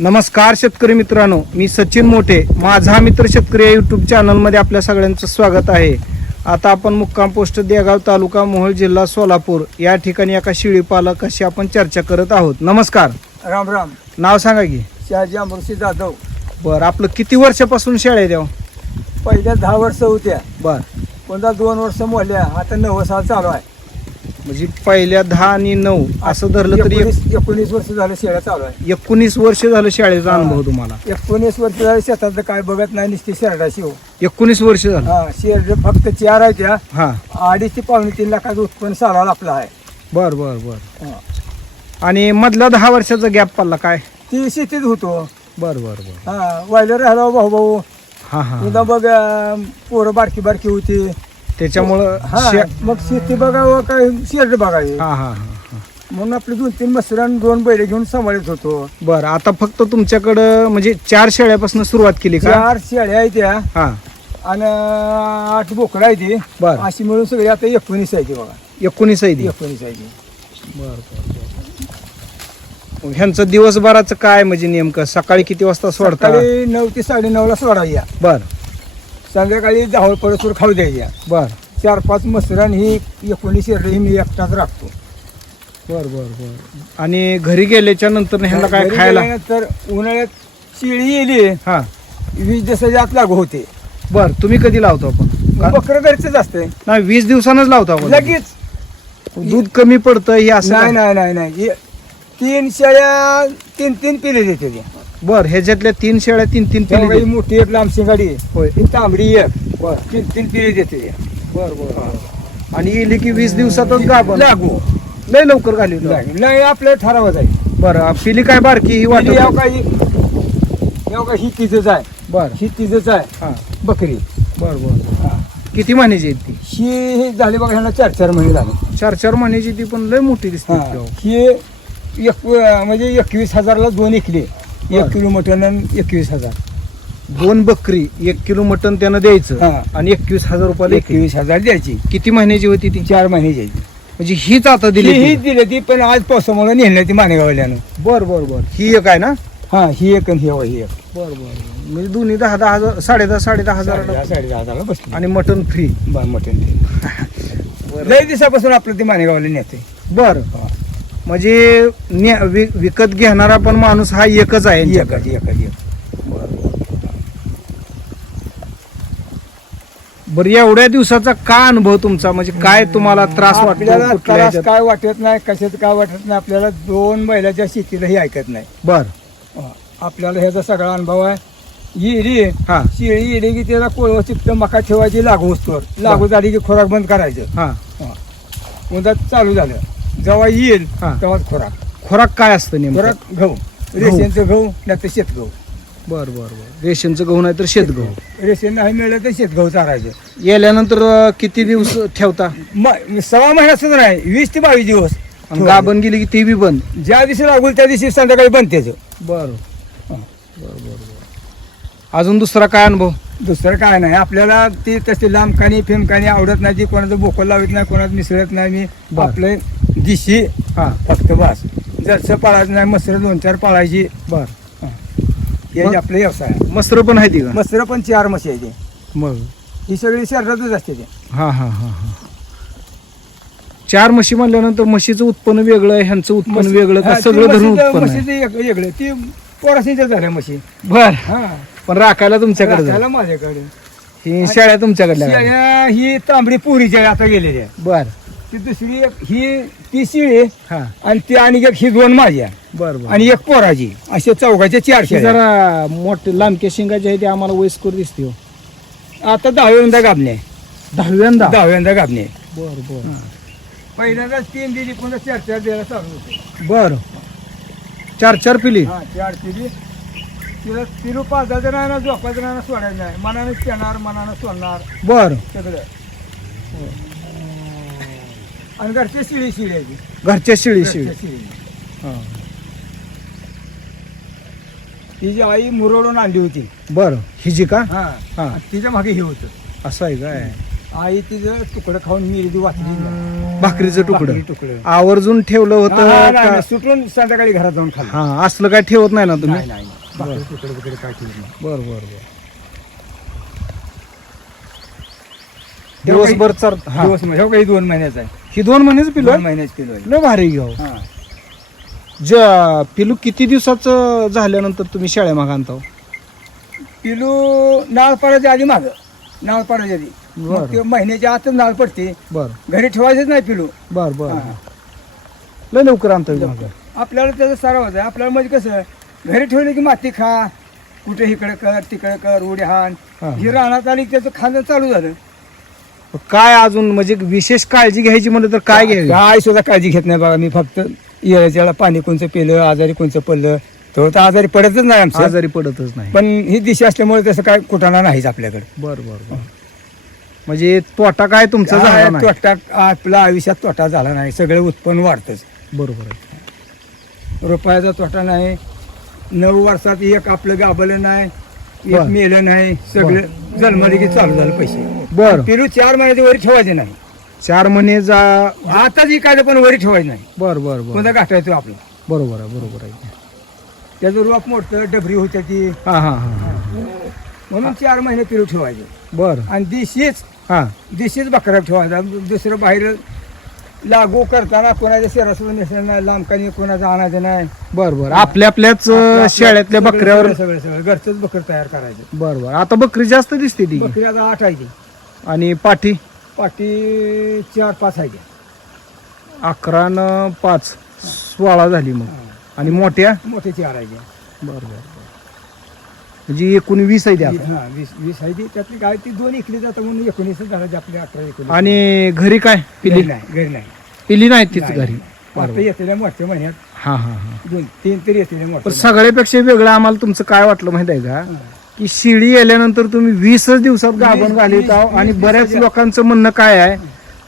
नमस्कार शेतकरी मित्रांनो मी सचिन मोठे माझा मित्र शेतकरी या युट्यूब चॅनलमध्ये आपल्या सगळ्यांचं स्वागत आहे. आता आपण मुक्काम पोस्ट देगाव तालुका मोहोळ जिल्हा सोलापूर या ठिकाणी एका शेळी पालक अशी आपण चर्चा करत आहोत. नमस्कार. राम राम. नाव सांगा की. शहाजी अमृतसिंह जाधव. बरं आपलं किती वर्षापासून शेळ्या द्याव पहिल्या दहा वर्ष होत्या. बर. कोणता दोन वर्ष मोडल्या. आता नऊ साल चालू आहे. म्हणजे पहिल्या दहा आणि नऊ असं धरलं तरी एक- एकोणीस एकोणीस वर्ष झालं शेळ्या चालू आहे. एकोणीस वर्ष झालं शाळेचा. अनुभव तुम्हाला. एकोणीस वर्ष झालं शेतात काय बघत नाही नुसती शेरडाशी हो एकोणीस वर्ष झालं. हा शेरड फक्त चार आहे त्या हा. अडीच ते पावणे तीन लाखाचं उत्पन्न सालाला आपलं आहे. बर बर बर. हा. आणि मधला दहा वर्षाचा गॅप पडला काय? ती शेतीत होतो. बर बर बर. हा वायला राहिला भाऊ भाऊ. हा हा बघ अं, पोरं बारकी बारकी होती. त्याच्यामुळं हा शे- मग शेती बघावं काय? शेरड बघावी. हा हा हा. हा म्हणून आपले दोन तीन मसरान दोन बैल घेऊन सांभाळत होतो. बर आता फक्त तुमच्याकडं म्हणजे चार शेळ्यापासून सुरुवात केली का? चार शेळ्या आहेत त्या. हा. आणि आठ बोकडं आहे ती. बर. अशी मिळून सगळी आता एकोणीस आहे ती बघा. एकोणीस आहे ती. एकोणीस आहे ती. बर. मग ह्यांचं दिवसभराचं काय म्हणजे नेमकं? सकाळी किती वाजता सोडता? सकाळी नऊ ते साडे ला सोडायच्या बर. संध्याकाळी दहा परस्पर खाऊ द्यायच्या. बर. चार पाच मसरान ही एकोणीस ही मी एकटाच राखतो. बर बर बर. आणि घरी गेल्याच्यानंतर ह्यांना काय घरी खायला? गेल्यानंतर उन्हाळ्यात शिळी येली. हा. वीस दिवसाच्या आत लागू होते. बर तुम्ही कधी लावतो आपण? का- बकरं घरचंच असते. नाही वीस दिवसानच लावतो आपण. लगेच. दूध कमी पडतं हे असं नाही काय? नाही नाही नाही. हे तीन शेळ्या तीन तीन पिले देते ती. बर ह्याच्यातल्या तीन शेळ्या तीन तीन ही मोठी एक लांबशी गाडी होय. ही तांबडी एक. बर. तीन तीन पिढी देते. ती. बर बर. आणि येली की वीस दिवसातच गाभण. लागू. लय लवकर घाली लागू. नाही आपलं ठरावच आहे. बरं पिली काय बारकी ही पिढी वाटत याव काही याव ही तिचंच आहे. बर. ही तिचंच आहे. हा. बकरी. बर बर किती महिन्याची आहेत ती? ही ही झाली बघा ह्यांना चार चार महिने झाले. चार चार महिन्याची ती पण लय मोठी दिसते हा. ती. अहो. ही एक म्हणजे एकवीस हजारला दोन इकले बर. एक किलो मटन आणि एकवीस हजार. दोन बकरी एक किलो मटन त्यानं द्यायचं हा. आणि एकवीस हजार रुपयाला एक एकवीस हजार द्यायची. किती महिन्याची होती ती? चार आहे ती. म्हणजे हीच आता दिली ही ती. दिली ती पण आज पावसामुळे नेलं ती मानेगावल्यानं बर बर बर. ही एक आहे ना? हा ही एक आणि ही हो, ही एक. बर बर म्हणजे दोन्ही दहा दहा हजार साडे दहा साडे दहा हजार साडे साडे दहा हजारला बसली. आणि मटन फ्री बा मटन लय दिवसापासून आपलं ते मानेगावला नेते. बर. म्हणजे ने- वि- विकत घेणारा पण माणूस हा एकच आहे यांच्याकडे. एक. बरं. एवढ्या दिवसाचा काय अनुभव तुमचा? म्हणजे काय तुम्हाला त्रास आपल्याला वाटतो कुठल्या त्रास ह्याच्यात? काय वाटत नाही कशात काय वाटत नाही आपल्याला दोन बैलाच्या शेतीलाही ऐकत नाही. बर. हा. आपल्याला ह्याचा सगळा अनुभव आहे. येरी हा. शिळी येली की त्याला कोळवा चिकट मका ठेवायची लागू असतो. लागू झाली की खोराक बंद करायचं. हा. पुन्हा चालू झालं. जेव्हा येईल हा. तेव्हाच खोराक. खोराक काय असतं नेमकं? खोराक गहू. रेशनचं गहू नाही तर शेतगहू. बर बर बर. रेशनचं गहू नाही तर शेत गहू रेशन नाही मिळलं तर शेतगहू चारायचं. गेल्यानंतर अं, किती दिवस ठेवता? म- सव्वा महिना सुद्धा नाही वीस ते बावीस दिवस आणि गाभण गेली की ती बी बंद? ज्या दिवशी लागूल त्या दिवशी संध्याकाळी बंद त्याचं. बर. बर बर बर. अजून दुसरा काय अनुभव? दुसरं काय नाही. आपल्याला ती तशी लांबकानी फेमकानी आवडत नाही ती कोणाचं बोकं लावत नाही कोणाचं मिसळत नाही. मी बर. आपले दिशी. हा. फक्त बस. जरसं पाळायचं नाही मसर दोन चार पाळायची. बर. हे. मग? आपले व्यवसाय आहे. मस्त्र पण आहे ती का मसर पण चार म्हशी आहे ते मग? ही सगळी शरीरातच असते ते. हा हा हा हा. चार म्हशी म्हणल्यानंतर म्हशीचं उत्पन्न वेगळं आहे ह्यांचं उत्पन्न वेगळं का? सगळं धरून उत्पन्न आहे? वेगळं. ती पोराशीच्या झाल्या म्हशी बर. हा. पण राखायला तुमच्याकडे. राखायला माझ्याकडे. ही शेळ्या तुमच्याकडल्या? शेळ्या ही तांबडी पुरीच्या आहे आता गेलेल्या बर. ती दुसरी एक ही ती शिळी हा. आणि ती आणि एक ही दोन माझ्या बर बर. आणि एक पोराची अशा चौघाच्या चार ती शेळ्या जरा मोठे लांबके शिंगाचे आहे ते आम्हाला वयस्कर दिसते हो. आता दहाव्यांदा गाबणे. दहाव्यांदा? दहाव्यांदा गाबणे. बर बर. पहिल्यांदा तीन दिली पुन्हा चार चार द्यायला चालू होते. बर. चार चार पिली? हा चार दिली तिला तिरू पाजायचं नाही ना झोपायचं नाही ना सोडायचं नाही मनाने येणार मनानं सोडणार. बर. सगळं. आणि घरची शिळी शिळी आहे ती. घरच्या शिळी शिळी. घरच्या शिळी. हा. तिची आई मुरडून आणली होती. बर. हिजी का? हा. हा. आणि तिच्यामागे हे होतं. असं आहे काय? आई तिचं तुकडं खाऊन मिरदी वाचली नाही. भाकरीचं तुकडं. तुकडं. आवर्जून ठेवलं हा, होतं नाही, का- नाही, सुटून संध्याकाळी घरात जाऊन खाल्लं. हा असलं काय ठेवत नाही ना तुम्ही? नाही नाही. भाकरी तुकडं वगैरे काय केलं नाही. बर बर बर. दिवसभर चर हा. दिवस म्हणजे हो काही दोन महिन्याचा आहे. ही दोन महिनेच पिलो दोन महिन्याच आहे लय भारी घेऊ हा. ज पिलू किती दिवसाचं झाल्यानंतर तुम्ही शाळेमाग माग आणता हो? पिलू नाळ पडायच्या आधी माग. नाळ पडायच्या आधी. बरं. मग ते महिन्याच्या आतच नाळ पडते. बर. घरी ठेवायचंच नाही पिलू. बर बर हा. लय लवकर आणता माग. आपल्याला त्याचा सराव आहे आपल्याला म्हणजे कसं घरी ठेवलं की माती खा कुठे इकडे कर तिकडे कर उडी हाण. हा. ही रानात आली की त्याचं खाणं चालू झालं. काय अजून म्हणजे विशेष काळजी घ्यायची म्हणलं तर काय घ्यावी? काय सुद्धा काळजी घेत नाही बघा मी फक्त येळच्या पाणी कोणचं पिलं आजारी कोणचं पडलं तर तर आजारी पडतच नाही आमचं. आजारी पडतच नाही. पण ही दिशा असल्यामुळे तसं काय कुठाना नाहीच आपल्याकडे. बर बर म्हणजे तोटा काय तुमचा झाला नाही? तोटा आपल्या आयुष्यात तोटा झाला नाही सगळं उत्पन्न वाढतच. बरोबर आहे. रुपयाचा तोटा नाही नऊ वर्षात एक आपलं गाभलं नाही एक बरं. मेलं नाही सगळं जन्माले की चालू झालं पैसे. बर. पेरू चार महिन्याच्या वरी ठेवायचे नाही. चार महिने जा आता जी काय पण वरी ठेवायचं नाही. बर बर बर. कोणता गाठायचो आपला. बरोबर आहे बरोबर आहे. त्याचं रोप मोठं डबरी होत्या ती. हा हा हा म्हणून चार महिने पेरू ठेवायचे. बर. आणि दिशीच हा. दिशीच बकरा ठेवायचा. दुसरं बाहेर लागू करताना कोणाच्या शहरासोबत नेसलं नाही लांबकानी कोणाचं आणायचं नाही. बर बर. आपल्या आपल्याच अं, शाळेतल्या सगळं- बकऱ्यावर सगळं सगळं सगळं घरचंच बकर तयार करायचं. बर बर. आता बकरी जास्त दिसते ती. बकरी आता आठ आहे ती. आणि पाठी? पाटी चार पाच आहे ती. अकरा न पाच सोळा झाली मग. आणि मोठ्या? मोठे चार आहे ती. बर बर बर. म्हणजे एकूण वीस आहे त्या वीस- हा, वीस वीस आहे ती. त्यातली गाय ती दोन इकली जातं म्हणून एकोणीस झालं आपली अठरा एकोणीस. आणि घरी काय? पिली? घरी नाही घरी नाही. पिली नाही तीच नाही, घरी. नाही. आता येते मोठ्या महिन्यात हा हा हा. दोन तीन तरी येते पण मोठ्या सगळ्यापेक्षा वेगळं आम्हाला तुमचं काय वाटलं माहीत आहे का? की शिडी आल्यानंतर तुम्ही वीसच दिवसात गाभण घालीत आहो. आणि बऱ्याच लोकांचं म्हणणं काय आहे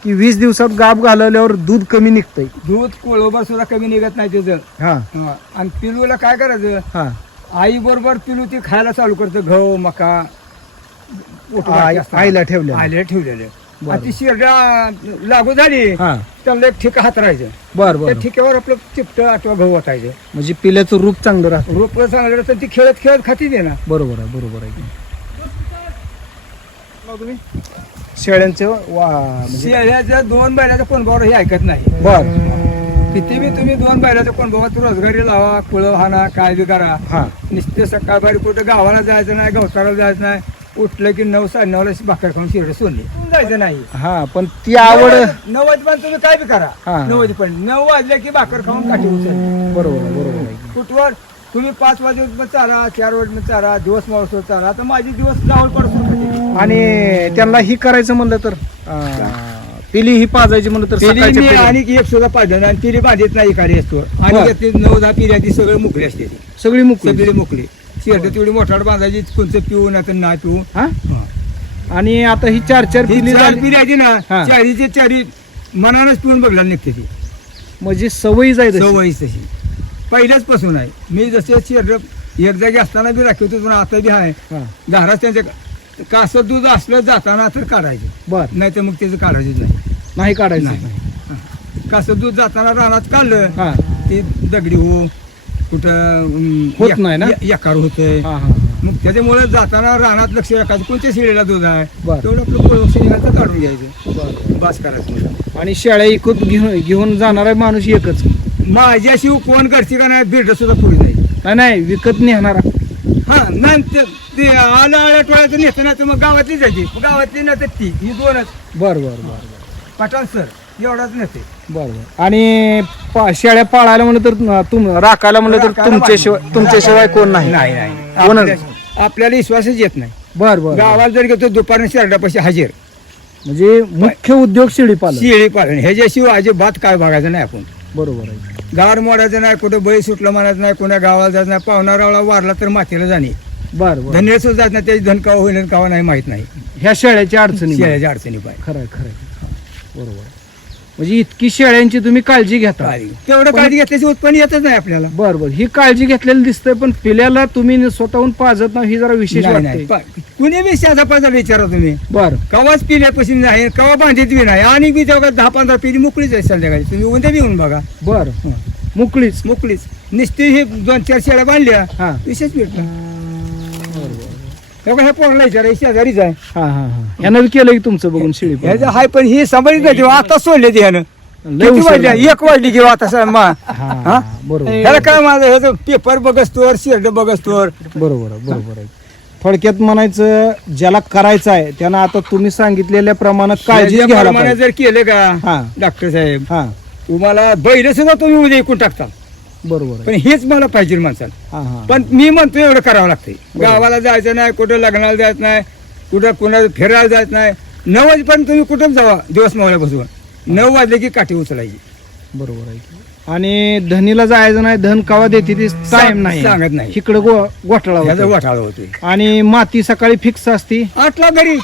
की वीस दिवसात गाभ घालवल्यावर दूध कमी निघतंय. दूध कोळोबर सुद्धा कमी निघत नाही त्याचं हा. हा. आणि पिलूला काय करायचं? हा. आई बरोबर पिलू ती खायला चालू करतं. गहू मका आई-. आईला ठेवल्या आईला ठेवलेले. बरं. ती शिरड्या लागू झाली हा. त्याला एक ठिका हात राहायचं. बर त्या बर. ठिक्यावर आपलं चिपट अथवा गहू वाटायचं म्हणजे पिल्याचं रूप चांगलं राहतं. रोप चांगलं तर ती खेळत खेळत खाती दे ना. बरोबर आहे बरोबर आहे. शेळ्यांचे वा म्हणजे शेळ्याच्या दोन बैलाच्या कोणभावर हे ऐकत नाही. बर. किती बी तुम्ही दोन बैलाच्या कोणभावात रोजगारी लावा कुळव हाना काय बी करा. हा. नुसते सकाळबारी कुठं गावाला जायचं नाही गवताला जायचं नाही. उठलं की नऊ साडे नऊला भाकर खाऊन शिरडे सोडली. जायचं नाही. हा पण ती आवड नऊ वाजेपर्यंत तुम्ही काय बी करा. हा. नऊ वाजेपर्यंत. नऊ वाजले की भाकर खाऊन काठी उचल. बरोबर आहे बरोबर. आहे कुठवर? तुम्ही पाच वाजेपर्यंत चारा चार वाजेपर्यंत चारा दिवस मावस चारा. आता माझी दिवस जावळ पडतो आणि त्यांना ही करायचं म्हणलं तर अं, पिली ही पाजायची म्हणलं तर सकाळच्या मी पिली. आणि एक सुद्धा पाहिजे आणि तिने बांधत नाही एखादी असतो बरं. आणि त्यातली नऊ दहा पिढ्या ती सगळं मुकली असते. ती. सगळी मुकली सगळी मुकली शेरड तेवढी मोठाड बांधायची कोणतं पिऊ नाही तर नाही पिऊ. हा? आणि आता ही चार चार ही पिली चार झाली. ना हा. चारीची चारी मनानच पिऊन बघला निघते ती. म्हणजे सवयी जायचं सवयी तशी. पहिल्याच पासून आहे. मी जसे शेरड एक जागी असताना बी राखीवतो पण आता बी आहे. घरात त्यांच्या कासं दूध असलं जाताना तर काढायचं. बर. नाही तर मग त्याचं काढायचंच नाही. नाही काढायचं. नाही. कासं दूध जाताना रानात काढलं हा. ते दगडी हो कुठं अं, होत नाही ना? ए- एकार होतंय. हा हा मग त्याच्यामुळे जाताना रानात लक्ष राखायचं कोणत्या शिळेला दूध आहे? बर. तेवढं आपलं निघायचं काढून घ्यायचं. बर. बास करायचं. आणि शेळ्या इकून घेऊन घेऊन जाणारा माणूस एकच. माझ्याशी कोण करते का नाही बिरड सुद्धा पुढे नाही नाही नाही विकत नेणारा. ते- ते आलं आल्या टोळ्याचं नेतं नाही तर मग गावातली जायची. मग गावातली नसते ती ही दोनच. बर बर बर. पठाण सर एवढाच नसते बर बर. आणि पा- शेळ्या पाळायला म्हणलं तर तुम राखायला म्हणलं तर राखायला तुमच्याशिवाय तुमच्याशिवाय कोण नाही? नाही नाही. कोणच? आपल्या- आपल्याला विश्वासच येत नाही. बर बर बर. गावाला जर घेतो दुपारने शेरडापाशी हजेर. म्हणजे मुख्य उद्योग शेळी पालन शेळी पालन ह्याच्याशिवाय अजिबात काय बघायचं नाही आपण. बरोबर आहे. गाड मोडायचं नाही कुठं बळी सुटलं म्हणायचं नाही कोणा गावाला जायचं नाही पाहुणा रावळा वारला तर मातीला जाणे. बर बर. धन्य सुद्धा जात नाही त्याची धन कावा होईल कावा नाही माहीत नाही. ह्या शेळ्याच्या अडचणी शेळ्याच्या अडचणी खरंय खरंय. हा, बरोबर. म्हणजे इतकी शेळ्यांची तुम्ही काळजी घेता. तेवढं काळजी घेतल्याची उत्पन्न येतच नाही आपल्याला. बर बर ही काळजी घेतलेली दिसतंय पण पिल्याला तुम्ही स्वतःहून पाजत नाही ही जरा विशेष कुणी बी शेजा पाजा विचारा तुम्ही. बर. कवाच पिल्यापासून नाही कवा बांधीत बी नाही. आणि बी तेव्हा दहा पंधरा पिढी मोकळीच आहे संध्याकाळी. तुम्ही उद्या बी येऊन बघा. बर. मोकळीच. मोकळीच. नुसती हे दोन चार शेळ्या बांधल्या हा. विशेष भेटलं. तेव्हा ह्या पोराला विचारा हे शेजारीच आहे हा हा हा ह्यानं केलं की तुमचं बघून शेळी. ह्याचं हाय पण ही सांभाळीत नाही तेव्हा आता सोडले ते ह्यानं लय किती हुशार वाजल्या झालं. एक वाजली किंवा आता सा- मा- हा, हा? बरोबर ह्याला काय माझं ह्याचं पेपर बघस्तोर शेरड बघस्तोर बरोबर आहे, बरोबर आहे थोडक्यात म्हणायचं ज्याला करायचं आहे त्यानं आता तुम्ही सांगितलेल्या प्रमाणात काळजी घ्यायला पाहिजे. जर केलं हा. का डॉक्टर साहेब हा तुम्हाला बैल सुद्धा तुम्ही उद्या ऐकून टाकता बरोबर पण हेच मला पाहिजे माणसाला. हा हा. पण मी म्हणतो एवढं करावं लागतंय. गावाला जायचं नाही कुठं लग्नाला जायचं नाही कुठं कुणाला फिरायला जायचं नाही. नऊ वाजेपर्यंत तुम्ही कुठं जावा दिवस मावळ्या बसून. नऊ वाजले की काठी उचलायची. बरोबर आहे आणि धनीला जायचं नाही धन कवा देते ती टाइम नाही. सांगत नाही. इकडं गो घोटाळा ह्याचा होतो. वाटाळा होतोय. आणि माती सकाळी फिक्स असती. आठला घरी.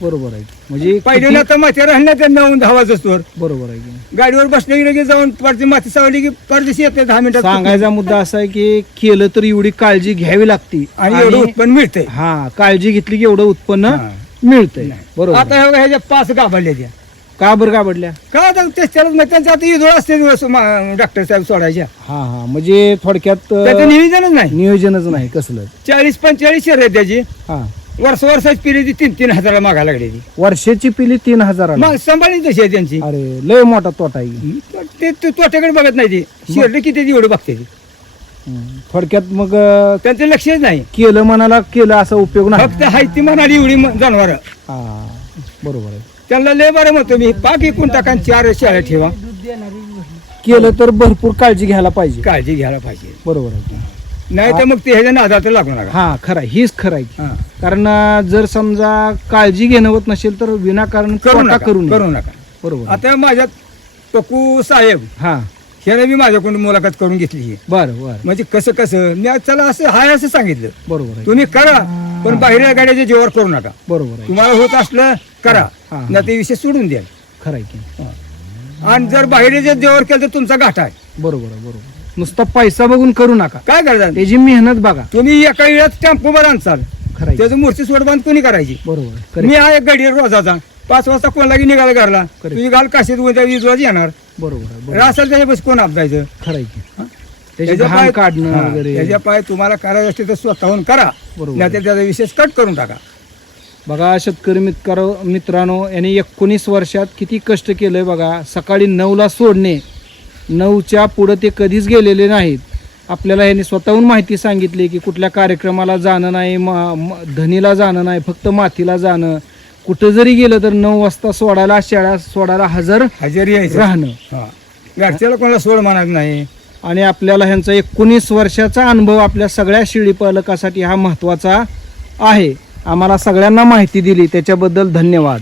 बरोबर आहे म्हणजे पहिले किती- तर माथ्या राहण्यात तर नऊ दहा वाजतोवर बरोबर आहे की. गाडीवर बसले की लगेच जाऊन परती माती सावली की परदेशी येते दहा मिनिटात. सांगायचा मुद्दा असा आहे की केलं तर एवढी काळजी घ्यावी लागती आणि एवढं उत्पन्न मिळतंय. हा काळजी घेतली की एवढं उत्पन्न. मिळतंय. बरोबर. आता हे बघा, ह्याच्या पाच गाभाडल्या त्या. का बरं का पडल्या का आता ते त्यालाच माहीत, त्यांचं आता इजोळ असते दिवस मा- डॉक्टर साहेब सोडायच्या. हा हा. म्हणजे थोडक्यात त्याचं नियोजनच नाही. नियोजनच नाही कसलं. चाळीस पंचेचाळीस शेर आहेत त्याची. हा. वर्ष वर्षाची पिढी ती तीन तीन हजाराला मागायला लागली ती. वर्षाची पिली तीन हजाराला. मग सांभाळली तशी आहे त्यांची. अरे लय मोठा तोटा आहे. की. ते तू तोट्याकडे बघत नाही ती. शेरडे किती एवढं बघते ती. हम्म. थोडक्यात मग अं, त्यांचं लक्षच नाही. केलं मनाला केलं असा उपयोग नाही. फक्त हाय ती म्हणाली एवढी जनावर. हा बरोबर आहे. त्यांना लय बरं म्हणतो मी. पाक एकूण टाका आणि चार शेळ्या ठेवा. केलं तर भरपूर काळजी घ्यायला पाहिजे. काळजी घ्यायला पाहिजे. बरोबर आहे. नाही तर मग ते ह्याच्या नादात लागू नका. हा खरं आहे. हीच खरं आहे. की. हा. कारण अं, जर समजा काळजी घेणं होत नसेल तर विनाकारण करू नका करू नका. बरोबर. आता माझ्या टकू साहेब हा. ह्याने मी माझ्याकडून मुलाखत करून घेतली आहे. बर बर. म्हणजे कसं कसं? मी आज चला असं हाय असं सांगितलं. बरोबर आहे. तुम्ही करा पण बाहेर गाड्याच्या जीवावर करू नका. बरोबर आहे. तुम्हाला होत असलं करा. हा. ना ते विषय सोडून द्या. खरं आहे की. आणि जर बाहेरच्या जीवावर केलं तर तुमचा घाटा आहे. बरोबर आहे बरोबर नुसता पैसा बघून करू नका काय करता त्याची मेहनत बघा तुम्ही एका वेळात टेम्पोवर आणचाल खरं आहे की. त्याचं मूर्ती सोडबांध कोणी करायची बरोबर. खरं मी. आहे एक गाडी रोजाचा पाच वाजता कोणाला की निघाला घरला Correct. तुझी गाल काशीत उद्या वीज वाज येणार बरोबर. असेल त्याच्या कोण आपदायचं खरं आहे की. हा? त्याची त्याच्या घाण पाय- काढणं हा, वगैरे त्याच्या पाय तुम्हाला करायचं असते तर स्वतःहून करा बरोबर. नाही त्याचा विशेष कट करून टाका बघा शेतकरी मित्र मित्रांनो यांनी एकोणीस वर्षात किती कष्ट केलंय बघा सकाळी नऊला सोडणे नऊच्या पुढं ते कधीच गेलेले नाहीत. आपल्याला यांनी स्वतःहून माहिती सांगितली की कुठल्या कार्यक्रमाला जाणं नाही म- धनीला जाणं नाही फक्त मातीला जाणं. कुठं जरी गेलं तर नऊ वाजता सोडायला शेळ्या सोडायला हजर हजेरी यायचं. राहणं. घरच्याला कोणाला सोड म्हणत नाही. आणि आपल्याला ह्यांचा एकोणीस वर्षाचा अनुभव आपल्या सगळ्या शेळी पालकासाठी हा महत्त्वाचा आहे. आम्हाला सगळ्यांना माहिती दिली. त्याच्याबद्दल धन्यवाद.